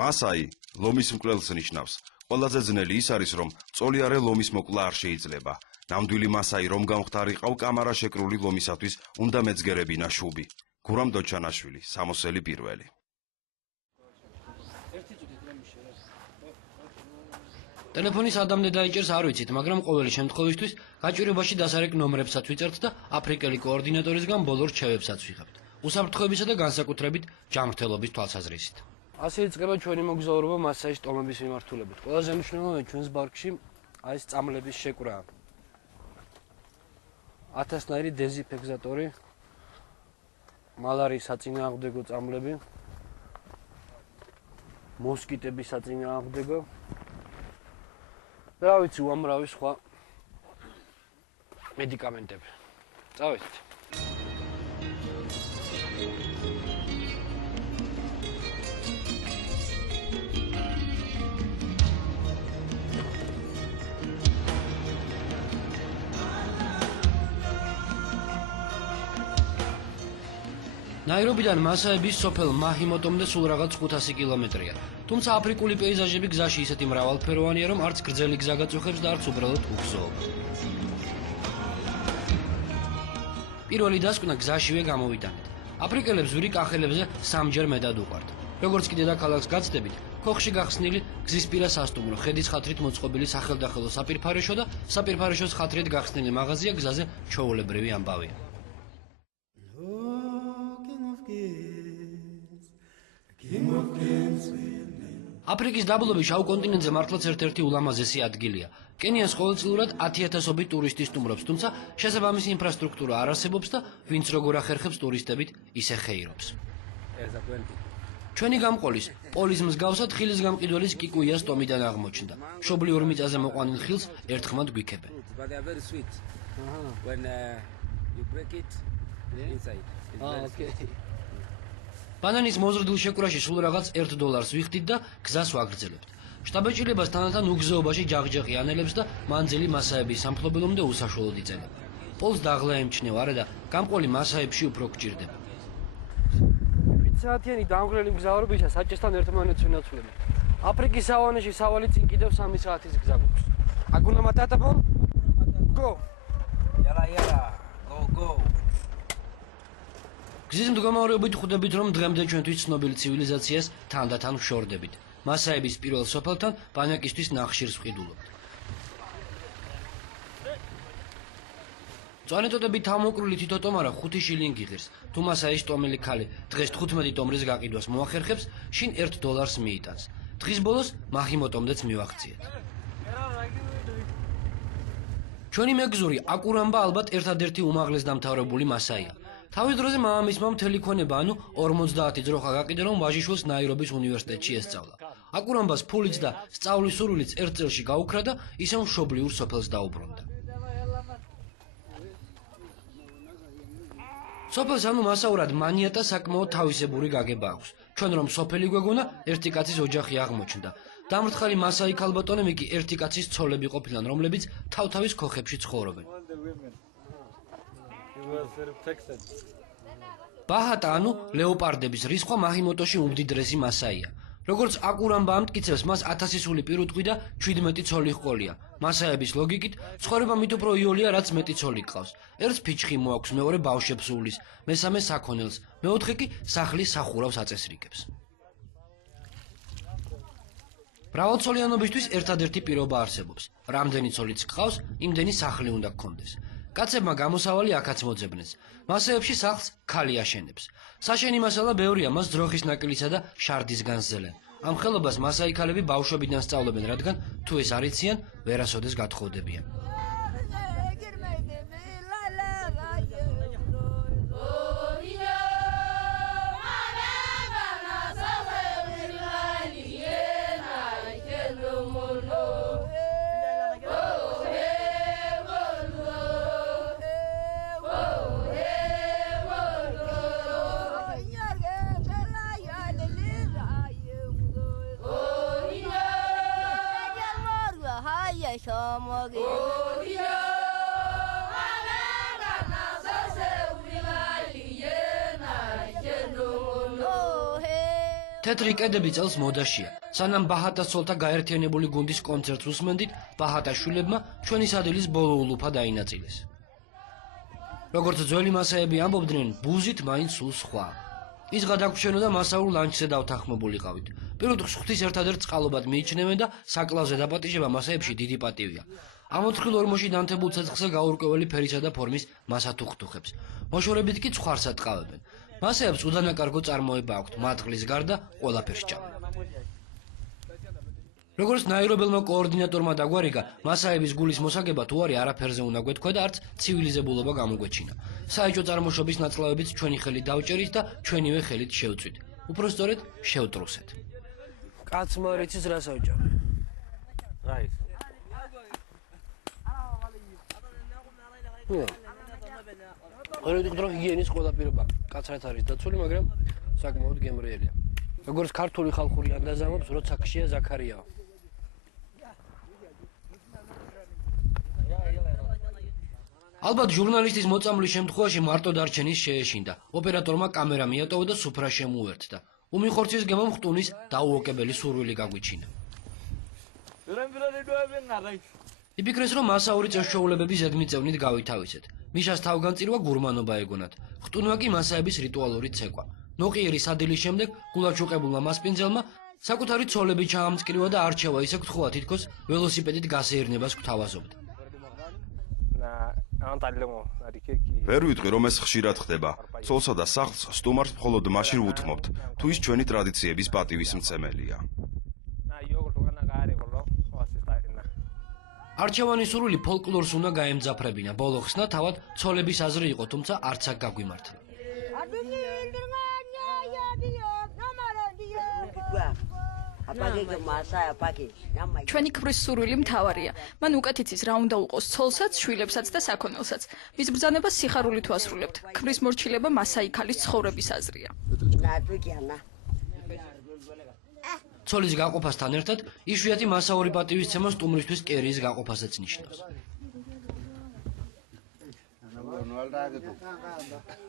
მასაი ლომის მკვლელს ნიშნავს. ყველაზე ძნელი ის არის, რომ წოლიარე ლომის მოკლა არ შეიძლება. ნამდვილი მასაი რომ გამختارიყავ კამარა შეკრული ლომისათვის უნდა მეძგერებინა შუბი. გურამ დოჩანაშვილი, სამოსელი პირველი. ტელეფონის ადამნე დაიჭერს არ ვიცით, მაგრამ ყოველი შემთხვევისთვის გაჭირებაში დასარეკ ნომრებსაც ვიწერთ და აფრიკელი კოორდინატორისგან ბოლო რჩევებსაც ვიღებთ. უსაფრთხოებისა და განსაკუთრებით ჯანმრთელობის თვალსაზრისით. ასე იწყება ჩვენი მოგზაურობა მასაის ტომების მიმართულებით. ყველაზე მნიშვნელოვანი ჩვენს ბარგში ეს წამლების შეკვრაა. 1000-ნაირი დეზინფექცატორი, მალარიის საწინააღმდეგო წამლები, მოსკიტების საწინააღმდეგო. რა ვიცი, უამრავი სხვა მედიკამენტები. წავედით. ნაირობიდან მასაების სოფელ მაჰიმოტომდე სულ რაღაც 500 კილომეტრია. თუმცა აფრიკული პეიზაჟები გზაში ისეთი მრავალფეროვანია, რომ არც გრძელი გზა გაწუხებს და არც უბრალოდ უგზოობა. პირველი დასკვნა გზაშივე გამოვიტანეთ. აფრიკელებს ვირი კახელებზე სამჯერ მეტად უყვართ. როგორც კი დედაქალაქს გაცდებით, ქოხში გახსნილი გზისპირა სასტუმრო, ხედის ხათრით მოწყობილი სახელდახელო საპირფარეშო და საპირფარეშოს ხათრით გახსნილი მაღაზია გზაზე ჩვეულებრივი ამბავია. აფრიკის დაბლობი შავ კონტინენტზე მართლაც ერთ-ერთი ულამაზესი ადგილია. კენიას ყოველწლიურად 10,000-ობით ტურისტი სტუმრობს, თუმცა შესაბამისი ინფრასტრუქტურა არ არსებობს და ვინც როგორ ახერხებს ტურისტებით, ისე ხეირობს. ჩვენი გამყოლის პოლის მსგავსად ხილის გამყიდველის კიკუიას ტომიდან აღმოჩნდა. მშობლიურ მიწაზე მოყვანილ ხილს ერთხმად გვიქებენ. ბანანის მოზრდილ შეკვრაში სულ რაღაც $1 ვიხდით და გზას ვაგრძელებთ. შტაბ-ეჭილებას თანათან უგზოობაში ჯაღჯაღი ანელებს და მანძილი მასაების სამფლობელომდე უსაშუალოდ იძენება. პოლს დაღლა ემჩნევა, არა და გამყოლი მასაებში უფრო გჭირდება. 7 საათიანი დამღრელი მგზავრობისა საჭესთან ერთმანეთს ვინაცვლებთ. აფრიკის სავანეში სავალი წინ კიდევ 3 საათის გზა გვაქვს. Hakuna Matata, bro? Go! Yalla, go. გზის მდგომარეობით ხვდებით, რომ დღემდე ჩვენთვის ცნობილ ცივილიზაციას თანდათან ვშორდებით. მასაების პირველ სოფელთან ბანაკისთვის ნახშირს ვყიდულობთ. წვანეთოდებით თავმოყრული თითო ტომარა 5 შილინგი ღირს. თუ მასაის ტომელი ქალი დღეს 15 ტომრის გაყიდვას მოახერხებს, შინ $1 მიიტანს. დღის ბოლოს მაჰიმოტომდეც მივახციეთ. ჩვენი მეგზური აკურამბა ალბათ ერთადერთი უმაღლეს დამთავრებული მასაია. თავის დროზე მამამისმა მთელი ქონება, ანუ 50 ძროხა გაყიდა, რომ ვაჟიშვილს ნაირობის უნივერსიტეტში ესწავლა. აკურამბას ფულიც და სწავლის სურვილიც ერთ წელში გაუქრა და ისევ მშობლიურ სოფელს დაუბრუნდა. სოფელს ანუ მასაურად მანიატა საკმაოდ თავისებური გაგება აქვს. ჩვენ რომ სოფელი გვეგონა, ერთი კაცის ოჯახი აღმოჩნდა. დამრთხალი მასაი ქალბატონები კი ერთი კაცის ცოლები ყოფილან, რომლებიც თავთავის ქოხებში ცხოვრობენ. ბაჰატა ანუ ლეოპარდების რისხვა მაჰიმოტოში უმდიდრესი მასაია. როგორც აკურამბა ამტკიცებს, მას 1000 სული პირუტყვი და 17 ცოლი ჰყოლია. მასაების ლოგიკით, ცხოვრება მით უფრო იოლია, რაც მეტი ცოლი გყავს. ერთს ფიჩხი მოაქვს, მეორე ბავშვებს უვლის, მესამე საქონელს, მეოთხე კი სახლის სახურავს აწესრიგებს. მრავალცოლიანობისთვის ერთადერთი პირობა არსებობს. რამდენი ცოლიც გყავს, იმდენი სახლი უნდა გქონდეს. კაცებმა გამოსავალი აქაც მოძებნეს. მასეებში სახლს ქალი აშენებს. საშენი მასალა ბევრია, მას ძროხის ნაკილისა და შარდისგან ზელენ. ამ ხელობას მასაი ქალები ბავშვობიდან სწავლებენ, რადგან თუ ეს არ იციან, ვერასოდეს გათხოვდებიან. თეთრი კედები წელს მოდაშია. სანამ ბაჰატასოლთა გაერთიანებული გუნდის კონცერტს უსმენდით, ბაჰატაშვილებმა ჩვენი სადილის ბოლო ულუფა დაინაწილეს. როგორც ძველი მასაები ამბობდნენ, ბუზით მაინც სულ სხვა. ის გადაგვრჩენოდა მასაურ ლანჩზე დავთანხმებულიყავით. პირუტყვს ღვთის ერთადერთ წყალობად მიიჩნევენ და საკლავზე დაპატიჟება მასაებში დიდი პატივია. ამოთხილ ორმოში დანთებულ ცეცხლზე გაურკვეველი ფერისა და ფორმის მასათუხთუხებს. მოშორებით კი ცხვარს ატყავებენ. მასეებს უდანაკარგო წარმოება აქვთ, მატყლის გარდა ყველაფერს ჭამენ. როგორც ნაირობელმა კოორდინატორმა დაგვარიგა, მასაების გულის მოსაგება თუ არის არაფერზე უნდა გვეთქვა და არც ცივილიზებულობა გამოგვეჩინა. საეჭვო წარმოშობის ნაწლავებიც ჩვენი ხელით დავჭერით და ჩვენივე ხელით შევწვით. უფრო სწორედ შევტრუსეთ. კაცმა რიცის რას ავჭამე? რაის. ორი დრო ჰიგიენის ყველა პირობა კაცრად არის დაცული, მაგრამ საკმაოდ გემრიელია. როგორც ქართული ხალხური ანდაზამობს, როცა ქშია ზაქარიაო. ალბათ ჟურნალისტის მოწამვლის შემთხვევაში მარტო დარჩენის შეეშინდა. ოპერატორმა კამერა მიატოვა და სუფრა შემუერთდა. უმიხორცის გემომ ხტუნის დაუოკებელი სურვილი გაგვიჩინა. იფიქრეს, რომ მასაური წესჩვეულებები ზედმიწევნით გავითავისეთ. მიშას თავგანწირვა გურმანობა ეგონათ. ხტუნვა კი მასაების რიტუალური ცეკვა. ნოყიერი სადილის შემდეგ გულაჩუყებულმა მასპინძელმა საკუთარი ცოლები ჩაამწკრივა და არჩევა ისე გთხოვა, თითქოს ველოსიპედით გასეირნებას გვთავაზობდა. ვერ ვიტყვი, რომ ეს ხშირად ხდება. ცოლსა და სახლს სტუმარს მხოლოდ მაშინ ვუთმობთ, თუ ის ჩვენი ტრადიციების პატივის მცემელია. არჩევანის სურვილი ფოლკლორს უნდა გაემძაფრებინა. ბოლო ხსნა თავად ცოლების აზრი იყო, თუმცა არც აქ გაგვიმართლა. ჩვენი ქმრის სურვილი მთავარია. მან უკეთ იცის რა უნდა უყოს ცოლსაც, შვილებსაც და საქონელსაც. მის ბრძანებას სიხარულით ვასრულებთ. ქმრის მორჩილება მასაიქალის ცხოვრების აზრია. ცოლის გაყოფასთან ერთად იშვიათი მასაური პატივისცემა სტუმრისთვის კერიის გაყოფასაც ნიშნავს.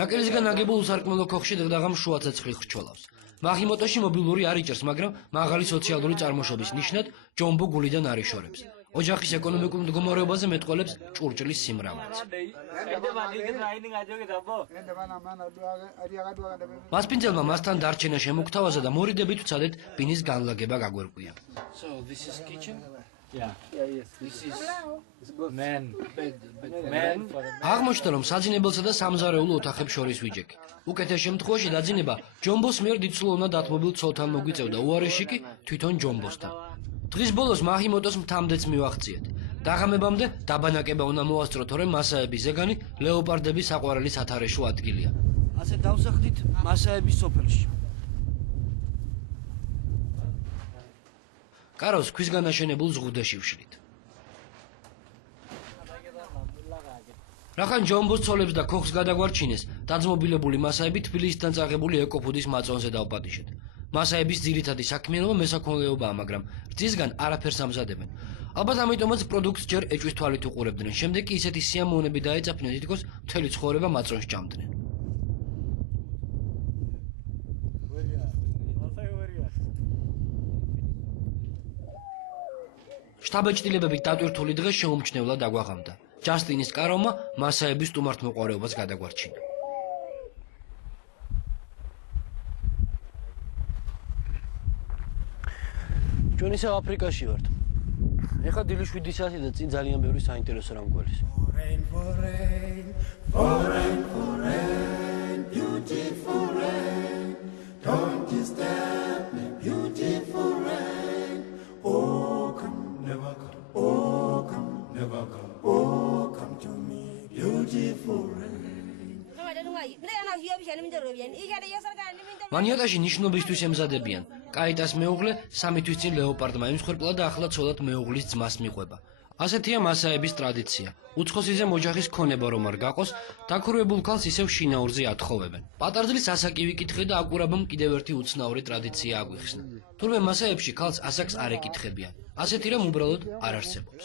ნაკელისგან აგებულ უსარკმელო ქოხში დედაღამ შუა ცეცხლი ხრჩოლავს. მაღიმოტოში მობილური არ იჭერს, მაგრამ მაღალი სოციალური წარმოშობის ნიშნად ჯომბო გულიდან არ იშორებს. ოჯახის ეკონომიკურ მდგომარეობაზე მეტყველებს ჭურჭლის სიმრავლეც. მასპინძელმა მასთან დარჩენა შემოგთავაზა და მორიდებით ვცადეთ ბინის განლაგება გაგვერკვია. აღმოჩნდა, რომ საძინებელსა და სამზარეულო ოთახებს შორის ვიჯექი. უკეთეს შემთხვევაში დაძინება ჯომბოს მიერ დიდსულ უნდა დათმობილ ცოლთან მოგვიწევდა, უარეში კი თვითონ ჯომბოსთან. დღის ბოლოს მაჰიმოტოს მთამდეც მივახციეთ. დაღამებამდე დაბანაკება უნდა მოასწრო, თორემ მასაების ზეგანი ლეოპარდების საყვარელი სათარეშო ადგილია. ასე დავსახლით მასაების სოფელში. კაროს ქვისგან აშენებულ ზღუდეში ვშლით. რახან ჯომბოს ცოლებს და ქოხს გადაგვარჩინეს, დაძმობილებული მასაები თბილისიდან წაღებული ეკოფუდის მაწონზე დავპატიჟეთ. მასაების ძირითადი საქმიანობა მესაქონლეობაა, მაგრამ რძისგან არაფერს ამზადებენ. ალბათ ამიტომაც პროდუქტს ჯერ ეჭვის თვალით უყურებდნენ, შემდეგ კი ისეთი სიამოვნები დაეწაფნენ, თითქოს მთელი ცხოვრება მაწონს ჭამდნენ. შტაბეჭდილებებით დატვირთული დღე შეუმჩნევლად დაგვაღამდა. ჯასტინის კაროვმა მასაების სტუმართმოყვარეობას გადაგვარჩინა. ჩვენ ისევ აფრიკაში ვართ. ეხლა დილის 7 საათი და წინ ძალიან ბევრი საინტერესო რამ გველის. Beautiful rain, don't disturb me, beautiful rain. Oh, come, never come, oh, come, never come, oh, come to me, beautiful rain. მანიატაში ნიშნობისთვის ემზადებიან. კაიტას მეუღლე 3 თვის წინ ლეოპარდმა იმსხვერპლა და ახლა ცოლად მეუღლის ძმას მიყვება. ასეთია მასაების ტრადიცია. უცხოსიზე ოჯახის ქონება რომ არ გაყოს, დაქორვებულ ქალს ისევ შინაურზე ათხოვებენ. პატარძლის ასაკი ვიკითხე და აკურაბამ კიდევ ერთი უცნაური ტრადიცია აგვიხსნა. თურმე მასაებში ქალს ასაკს არ ეკითხებიან. ასეთი რამ უბრალოდ არ არსებობს.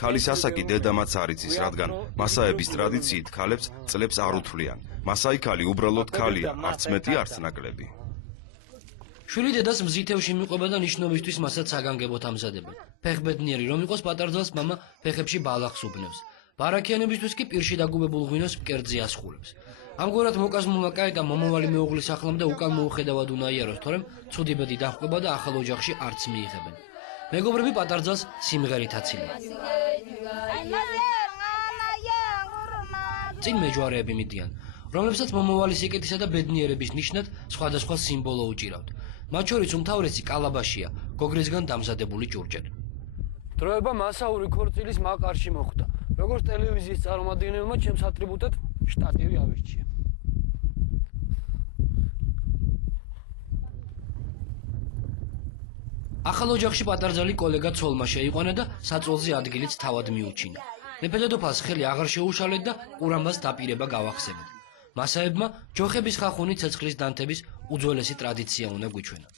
ქალის ასაკი დედამაც არ იცის, რადგან მასაების ტრადიციით ქალებს წლებს არ უთვლიან. მასაი ქალი უბრალოდ ქალია, არც მეტი, არც ნაკლები. შვილი დედას მზითევში მიყვება და ნიშნობისთვის მასაც საგანგებოდ ამზადებენ. ფეხბედნიერი რომ იყოს, პატარძალს მამა ფეხებში ბალახს უბნევს. ბარაქიანებისთვის კი პირში დაგუბებულ ღვინოს მკერდზე ასხურებს. ამგვარად მოკაზმულმა კაეტამ მომავალი მეუღლის ახლამდე უკან მოუხედავად უნდა იაროს, თორემ ცუდი ბედი დაჰყვება და ახალ ოჯახში არც მიიღებენ. მეგობრები პატარძალს სიმღერით აცილიან. წინ მეჯვარეები მიდიან, რომლებსაც მომავალი სიკეთისა და ბედნიერების ნიშნად სხვადასხვა სიმბოლო უჭირავთ. მათ შორის უმთავრესი კალაბაშია, გოგრისგან დამზადებული ჭურჭელი. დროება მასაური ქორწილის მაყარში მოხვდა. როგორც ტელევიზიის წარმომადგენელმა ჩემს ატრიბუტად შტატივი ავირჩია. ახალ ოჯახში პატარძალი კოლეგა ცოლმა შეიყვანა და საწოლზე ადგილიც თავად მიუჩინა. მეფე დედოფალს ხელი აღარ შეუშალეთ და ყურამბას დაპირება გავახსენეთ. მასაებმა ჯოხების ხახუნი ცეცხლის დანთების უძველესი ტრადიცია უნდა გვიჩვენა.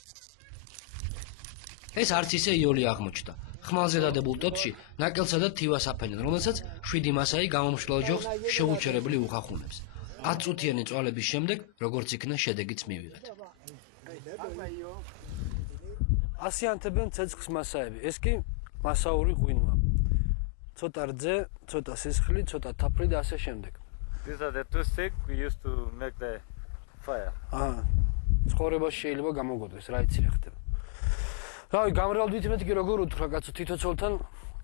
ეს არც ისე იოლი აღმოჩნდა. ხმალზე დადებულ ტოტში ნაკელსა და თივას აფენენ, რომელსაც 7 მასაი გამომშლელ ჯოხს შეუჩერებლი უხახუნებს. 10 წუთიანი წვალების შემდეგ, როგორც იქნა, შედეგიც მივიღეთ. ასიანთებენ ცეცხლს მასაები. ეს კი მასაური ღვინოა. ცოტა რძე, ცოტა სისხლი, ცოტა თაფლი და ასე შემდეგ. These are the 2 sticks we used to make the fire. ცხოვრებაში შეიძლება გამოგოდეს, რა იცი რა ხდება. რავი, გამრავლდით მეტი კი როგორ უთხრა კაცო, თითო ცოლთან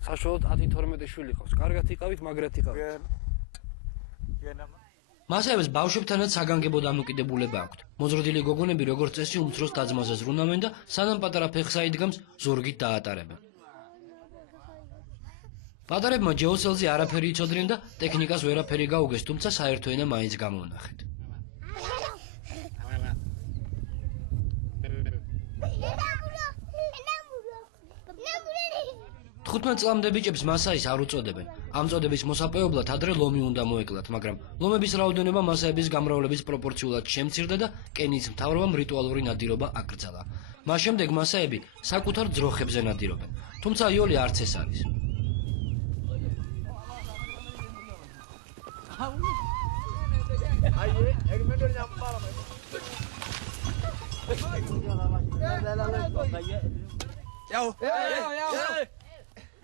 საშუალოდ 10-12 შვილი ყავს. კარგად იყავით, მაგრად იყავით. მასაებს ბავშვებთანაც საგანგებო დამოკიდებულება აქვთ. მოზრდილი გოგონები როგორც წესი უმცროს და-ძმაზე ზრუნავენ და სანამ პატარა ფეხსა იდგამს, ზურგით დაატარებენ. პატარებმა ჯეოსელზე არაფერი იცოდნენ და ტექნიკას ვერაფერი გაუგეს, თუმცა საერთო ენა მაინც გამოვნახეთ. 15 წლამდე ბიჭებს მასაის არ უწოდებენ. ამ წოდების მოსაპოვებლად ადრე ლომი უნდა მოეკლათ, მაგრამ ლომების რაოდენობა მასაების გამრავლების პროპორციულად შემცირდა და კენიის მთავრობამ რიტუალური ნადირობა აკრძალა. მას შემდეგ მასაები საკუთარ ძროხებზე ნადირობენ. თუმცა იოლი არც ეს არის.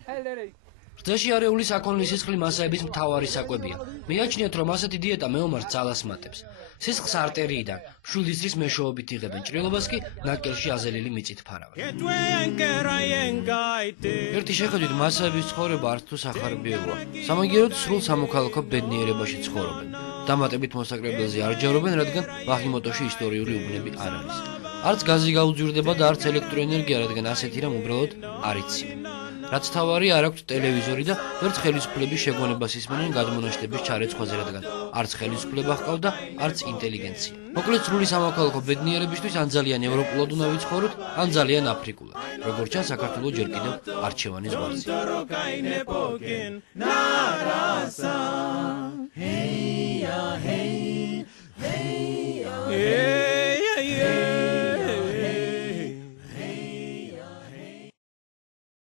რძეში არეული საქონლის სისხლი მასაების მთავარი საკვებია. მიაჩნიათ, რომ ასეთი დიეტა მეომარს ძალას მატებს. სისხლს არტერიიდან, შვილდისძრის მეშვეობით იღებენ, ჭრილობას კი ნაკელში აზელილი მიწით ფარავენ. ერთი შეხედვით მასაების ცხოვრება არც თუ სახარბიელოა. სამაგიეროდ სრულ სამოქალაქო ბედნიერებაში ცხოვრობენ. დამატებით მოსაკრებელზე არ ჯარობენ, რადგან ვაღიმოტოში ისტორიული უბნები არ არის. არც გაზი გაუძვირდება და არც ელექტროენერგია, რადგან ასეთი რამ უბრალოდ არ იციან. რაც თავარი არ აქვთ ტელევიზორი და ვერც ხელისუფლების შეგონებას ისმენენ გადმონაშთების ჩარეცხვაზე, რადგან არც ხელისუფლება ჰყავთ და არც ინტელიგენცია. მოკლედ სრული სამოქალაქო ბედნიერებისთვის ან ძალიან ევროპულად უნდა ვიცხოვროთ, ან ძალიან აფრიკულად. როგორც ჩანს, საქართველოს ჯერ კიდევ არჩევანის გვარზე.